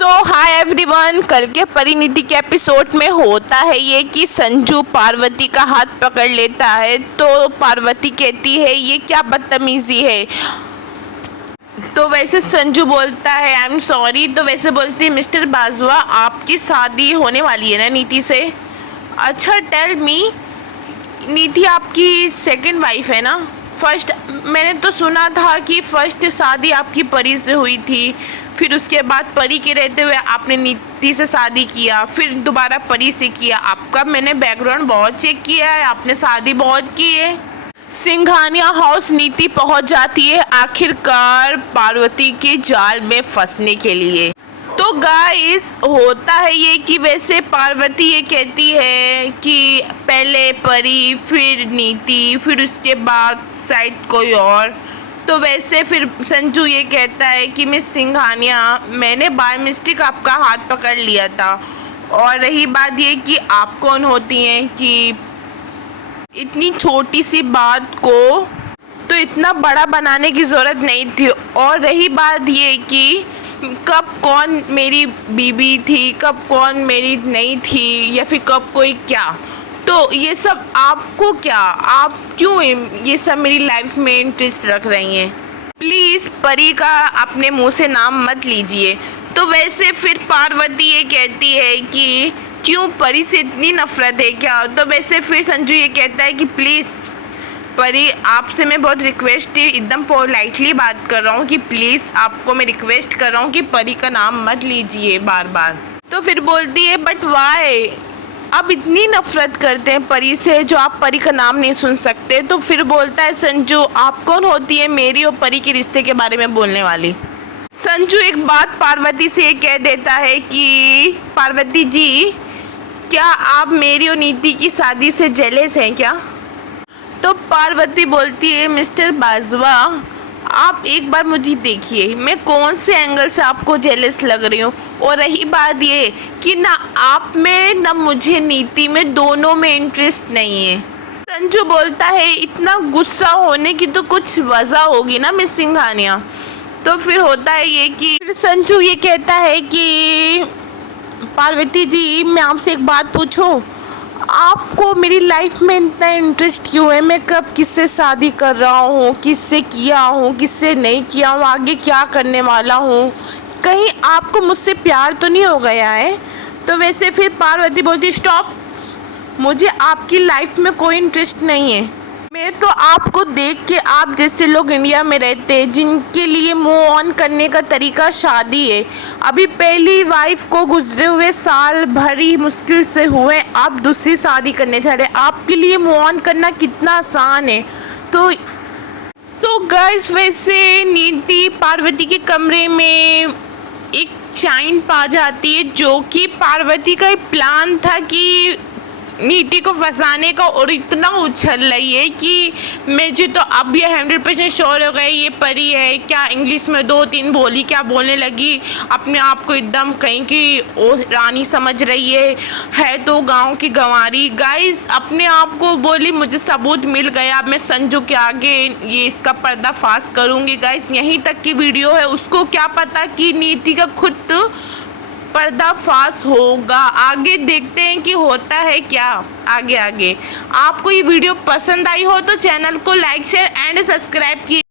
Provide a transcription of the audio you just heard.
Hi everyone. कल के परिणीति के एपिसोड में होता है ये कि संजू पार्वती का हाथ पकड़ लेता है तो पार्वती कहती है ये क्या बदतमीजी है। तो वैसे संजू बोलता है आई एम सॉरी। तो वैसे बोलती है मिस्टर बाजवा आपकी शादी होने वाली है ना नीति से। अच्छा टेल मी, नीति आपकी सेकंड वाइफ है ना। फर्स्ट मैंने तो सुना था कि फर्स्ट शादी आपकी परी से हुई थी, फिर उसके बाद परी के रहते हुए आपने नीति से शादी किया, फिर दोबारा परी से किया। आपका मैंने बैकग्राउंड बहुत चेक किया है, आपने शादी बहुत की है। सिंघानिया हाउस नीति पहुंच जाती है आखिरकार पार्वती के जाल में फंसने के लिए। तो गाइस होता है ये कि वैसे पार्वती ये कहती है कि पहले परी फिर नीति फिर उसके बाद शायद कोई और। तो वैसे फिर संजू ये कहता है कि मिस सिंघानिया मैंने बाय मिस्टेक आपका हाथ पकड़ लिया था, और रही बात ये कि आप कौन होती हैं कि इतनी छोटी सी बात को तो इतना बड़ा बनाने की ज़रूरत नहीं थी। और रही बात ये कि कब कौन मेरी बीबी थी, कब कौन मेरी नहीं थी, या फिर कब कोई क्या, तो ये सब आपको क्या, आप क्यों ये सब मेरी लाइफ में इंटरेस्ट रख रही हैं। प्लीज़ परी का अपने मुंह से नाम मत लीजिए। तो वैसे फिर पार्वती ये कहती है कि क्यों परी से इतनी नफरत है क्या। तो वैसे फिर संजू ये कहता है कि प्लीज़ परी आपसे मैं बहुत रिक्वेस्ट है, एकदम पोलाइटली बात कर रहा हूँ कि प्लीज़ आपको मैं रिक्वेस्ट कर रहा हूँ कि परी का नाम मत लीजिए बार बार। तो फिर बोलती है बट वाई, आप इतनी नफरत करते हैं परी से जो आप परी का नाम नहीं सुन सकते। तो फिर बोलता है संजू आप कौन होती है मेरी और परी के रिश्ते के बारे में बोलने वाली। संजू एक बात पार्वती से कह देता है कि पार्वती जी क्या आप मेरी और नीति की शादी से जेलस हैं क्या। तो पार्वती बोलती है मिस्टर बाजवा आप एक बार मुझे देखिए, मैं कौन से एंगल से आपको जेलस लग रही हूँ। और रही बात ये कि ना आप में ना मुझे नीति में, दोनों में इंटरेस्ट नहीं है। संजू बोलता है इतना गुस्सा होने की तो कुछ वजह होगी ना मिस सिंघानिया। तो फिर होता है ये कि फिर संजू ये कहता है कि पार्वती जी मैं आपसे एक बात पूछूं, आपको मेरी लाइफ में इतना इंटरेस्ट क्यों है। मैं कब किससे शादी कर रहा हूँ, किससे किया हूँ, किससे नहीं किया हूँ, आगे क्या करने वाला हूँ, कहीं आपको मुझसे प्यार तो नहीं हो गया है। तो वैसे फिर पार्वती बोलती स्टॉप, मुझे आपकी लाइफ में कोई इंटरेस्ट नहीं है। मैं तो आपको देख के आप जैसे लोग इंडिया में रहते हैं जिनके लिए मूव ऑन करने का तरीका शादी है, अभी पहली वाइफ को गुजरे हुए साल भर ही मुश्किल से हुए, आप दूसरी शादी करने जा रहे हैं, आपके लिए मूव ऑन करना कितना आसान है। तो गाइस वैसे नीति पार्वती के कमरे में एक चाइन पा जाती है जो कि पार्वती का एक प्लान था कि नीति को फंसाने का, और इतना उछल रही है कि मुझे तो अब ये 100% श्योर हो गए ये परी है। क्या इंग्लिश में 2-3 बोली, क्या बोलने लगी, अपने आप को एकदम कहीं की ओ रानी समझ रही है तो गांव की गंवारी। गाइस अपने आप को बोली मुझे सबूत मिल गया, अब मैं संजू के आगे ये इसका पर्दाफाश करूँगी। गाइस यहीं तक की वीडियो है, उसको क्या पता कि नीति का खुद पर्दाफाश होगा। आगे देखते हैं कि होता है क्या आगे। आपको ये वीडियो पसंद आई हो तो चैनल को लाइक शेयर एंड सब्सक्राइब कीजिए।